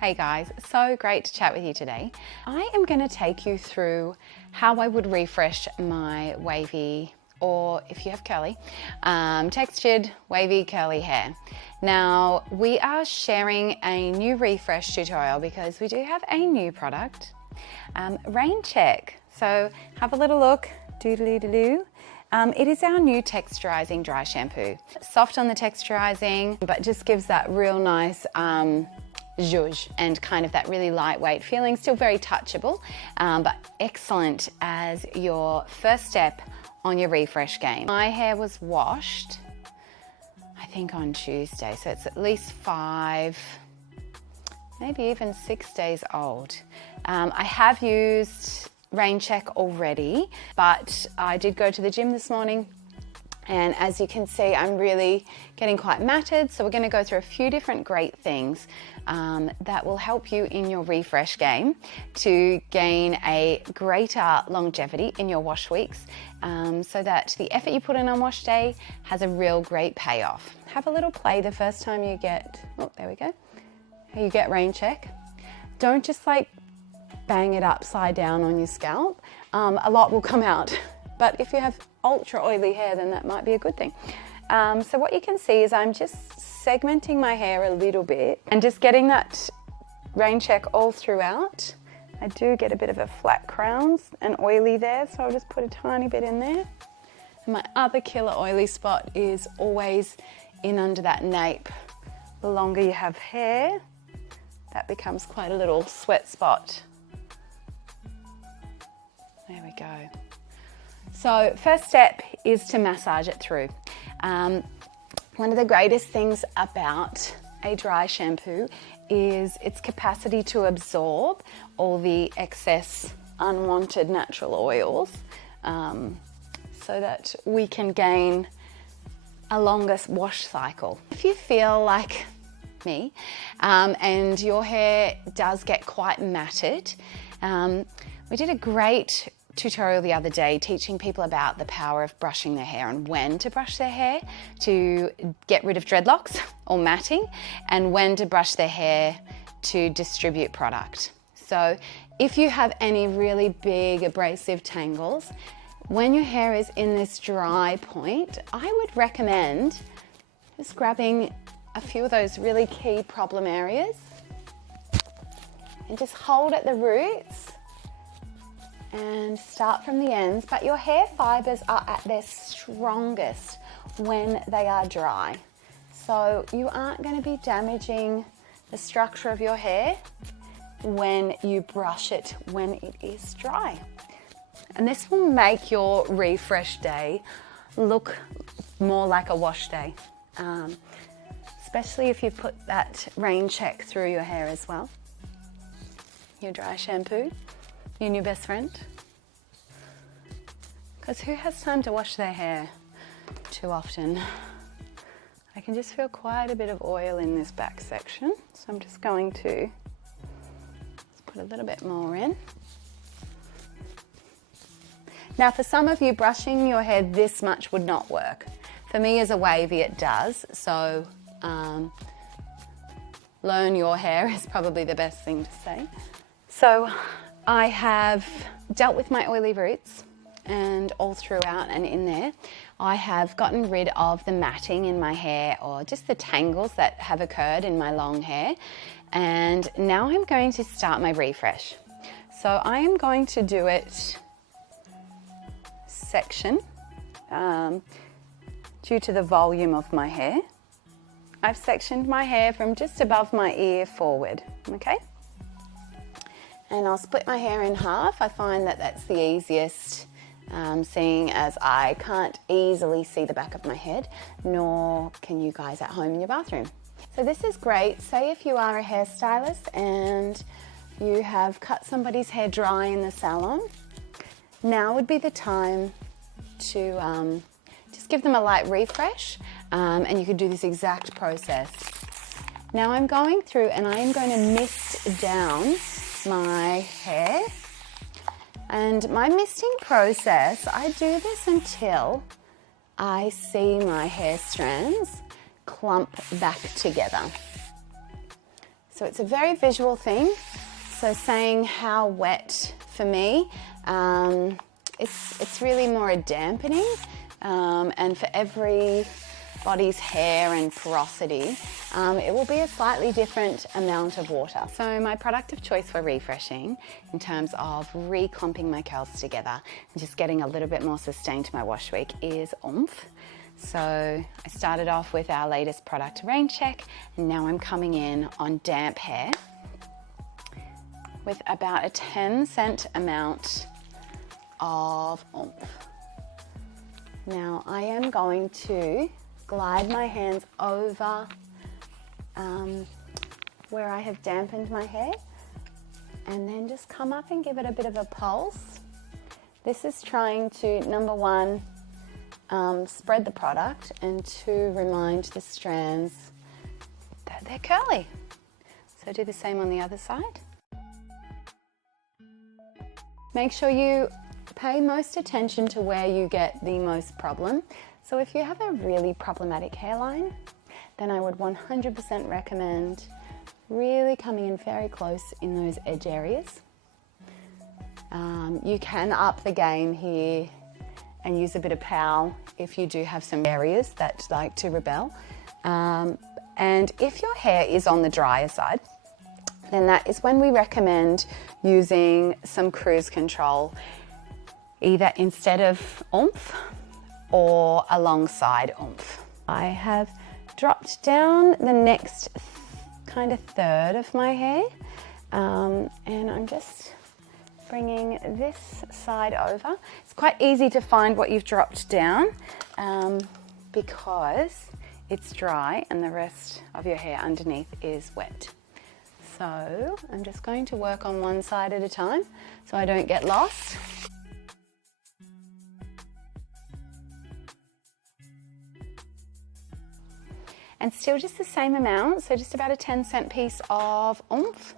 Hey guys, so great to chat with you today. I am going to take you through how I would refresh my wavy, or if you have curly, textured wavy curly hair. Now, we are sharing a new refresh tutorial because we do have a new product, Rain Check. So have a little look, doodly-doo. It is our new Texturising Dry Shampoo. Soft on the texturising, but just gives that real nice zhuzh and kind of that really lightweight feeling, still very touchable, but excellent as your first step on your refresh game. My hair was washed, I think on Tuesday, so it's at least 5, maybe even 6 days old. I have used Rain Check already, but I did go to the gym this morning, and as you can see, I'm really getting quite matted. So we're going to go through a few different great things that will help you in your refresh game to gain a greater longevity in your wash weeks, so that the effort you put in on wash day has a real great payoff. Have a little play the first time you get, oh, there we go, you get Rain Check. Don't just like bang it upside down on your scalp. A lot will come out. But if you have ultra oily hair, then that might be a good thing. So what you can see is I'm just segmenting my hair a little bit and just getting that Rain Check all throughout. I do get a bit of a flat crowns and oily there, so I'll just put a tiny bit in there. And my other killer oily spot is always in under that nape. The longer you have hair, that becomes quite a little sweat spot. There we go. So first step is to massage it through. One of the greatest things about a dry shampoo is its capacity to absorb all the excess unwanted natural oils, so that we can gain a longer wash cycle. If you feel like me and your hair does get quite matted, we did a great tutorial the other day teaching people about the power of brushing their hair and when to brush their hair to get rid of dreadlocks or matting, and when to brush their hair to distribute product. So if you have any really big abrasive tangles, when your hair is in this dry point, I would recommend just grabbing a few of those really key problem areas and just hold at the roots and start from the ends. But your hair fibers are at their strongest when they are dry. So you aren't going to be damaging the structure of your hair when you brush it when it is dry. And this will make your refresh day look more like a wash day, especially if you put that Rain Check through your hair as well. Your dry shampoo, your new best friend. Because who has time to wash their hair too often? I can just feel quite a bit of oil in this back section, so I'm just going to put a little bit more in. Now for some of you, brushing your hair this much would not work. For me as a wavy it does, so learn your hair is probably the best thing to say. So I have dealt with my oily roots, and all throughout and in there I have gotten rid of the matting in my hair, or just the tangles that have occurred in my long hair, and now I'm going to start my refresh. So I am going to do it section due to the volume of my hair. I've sectioned my hair from just above my ear forward, okay? And I'll split my hair in half. I find that that's the easiest, seeing as I can't easily see the back of my head, nor can you guys at home in your bathroom. So this is great. Say if you are a hairstylist and you have cut somebody's hair dry in the salon, now would be the time to just give them a light refresh, and you could do this exact process. Now I'm going through and I am going to mist down my hair, and my misting process, I do this until I see my hair strands clump back together. So it's a very visual thing. So saying how wet for me, it's really more a dampening, and for every body's hair and porosity, it will be a slightly different amount of water. So my product of choice for refreshing in terms of reclumping my curls together and just getting a little bit more sustain to my wash week is Oomph. So I started off with our latest product, Rain Check, and now I'm coming in on damp hair with about a 10-cent amount of Oomph. Now I am going to glide my hands over where I have dampened my hair, and then just come up and give it a bit of a pulse. This is trying to, number one, spread the product, and two, remind the strands that they're curly. So do the same on the other side. Make sure you pay most attention to where you get the most problem. So if you have a really problematic hairline, then I would 100% recommend really coming in very close in those edge areas. You can up the game here and use a bit of power if you do have some areas that like to rebel. And if your hair is on the drier side, then that is when we recommend using some cruise control, either instead of Oomph or alongside Oomph. I have dropped down the next kind of third of my hair, and I'm just bringing this side over. It's quite easy to find what you've dropped down because it's dry and the rest of your hair underneath is wet. So I'm just going to work on one side at a time so I don't get lost. And still just the same amount, so just about a 10-cent piece of Oomph.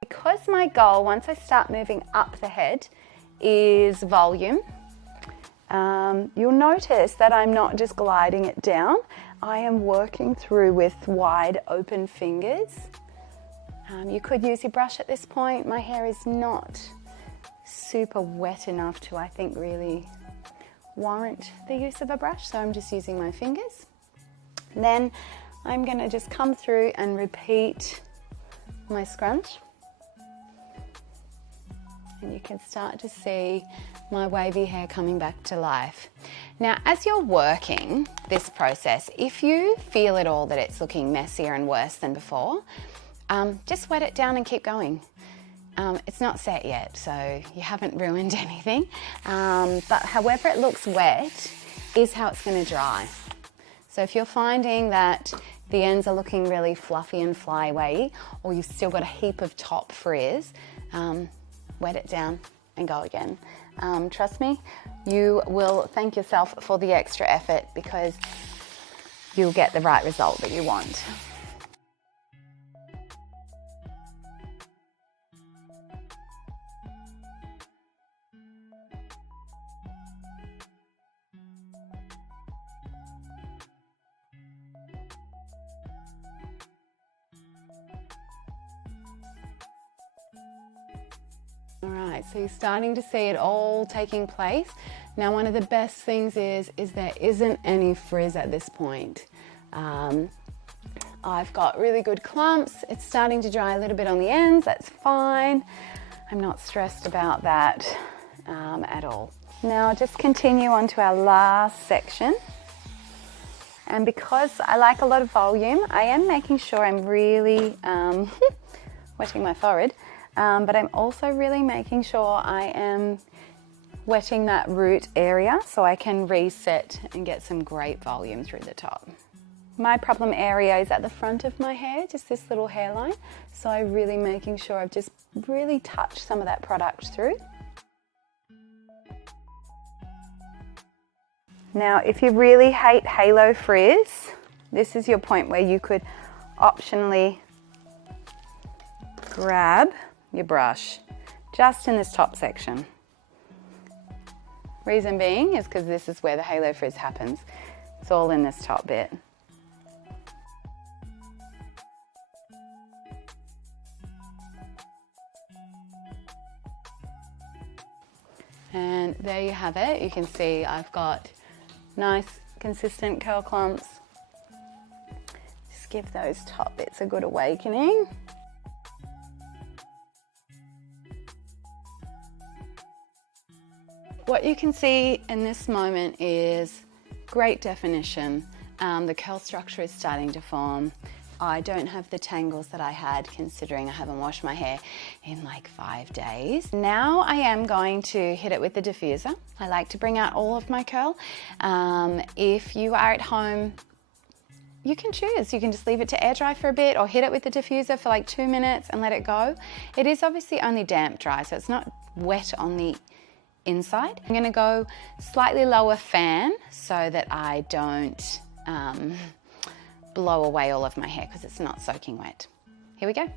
Because my goal, once I start moving up the head, is volume, you'll notice that I'm not just gliding it down. I am working through with wide open fingers. You could use your brush at this point. My hair is not super wet enough to, I think, really warrant the use of a brush, so I'm just using my fingers. Then I'm going to just come through and repeat my scrunch, and you can start to see my wavy hair coming back to life. Now, as you're working this process, if you feel at all that it's looking messier and worse than before, just wet it down and keep going. It's not set yet, so you haven't ruined anything. But however it looks wet is how it's going to dry. So if you're finding that the ends are looking really fluffy and flyaway, or you've still got a heap of top frizz, wet it down and go again. Trust me, you will thank yourself for the extra effort because you'll get the right result that you want. All right, so you're starting to see it all taking place. Now, one of the best things is there isn't any frizz at this point. I've got really good clumps. It's starting to dry a little bit on the ends. That's fine. I'm not stressed about that at all. Now, just continue on to our last section. And because I like a lot of volume, I am making sure I'm really wetting my forehead. But I'm also really making sure I am wetting that root area so I can reset and get some great volume through the top. My problem area is at the front of my hair, just this little hairline. So I'm really making sure I've just really touched some of that product through. Now, if you really hate halo frizz, this is your point where you could optionally grab your brush just in this top section. Reason being is because this is where the halo frizz happens. It's all in this top bit. And there you have it. You can see I've got nice consistent curl clumps. Just give those top bits a good awakening. What you can see in this moment is great definition. The curl structure is starting to form. I don't have the tangles that I had, considering I haven't washed my hair in like 5 days. Now I am going to hit it with the diffuser. I like to bring out all of my curl. If you are at home, you can choose. You can just leave it to air dry for a bit or hit it with the diffuser for like 2 minutes and let it go. It is obviously only damp dry, so it's not wet on the inside. I'm gonna go slightly lower fan so that I don't blow away all of my hair because it's not soaking wet. Here we go.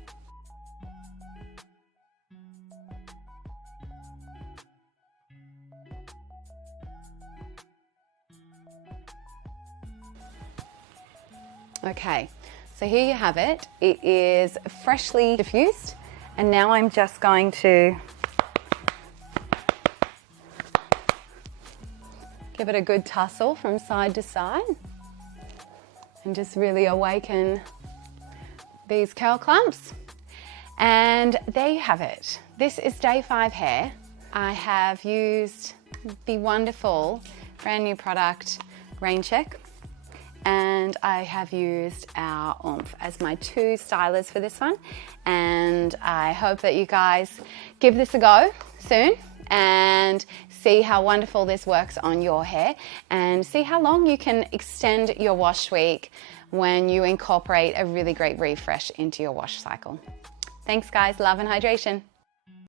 Okay, so here you have it. It is freshly diffused, and now I'm just going to give it a good tussle from side to side and just really awaken these curl clumps. And there you have it. This is day 5 hair. I have used the wonderful brand new product Rain Check, and I have used our Oomph as my 2 stylers for this one. And I hope that you guys give this a go soon and see how wonderful this works on your hair, and see how long you can extend your wash week when you incorporate a really great refresh into your wash cycle. Thanks guys, love and hydration.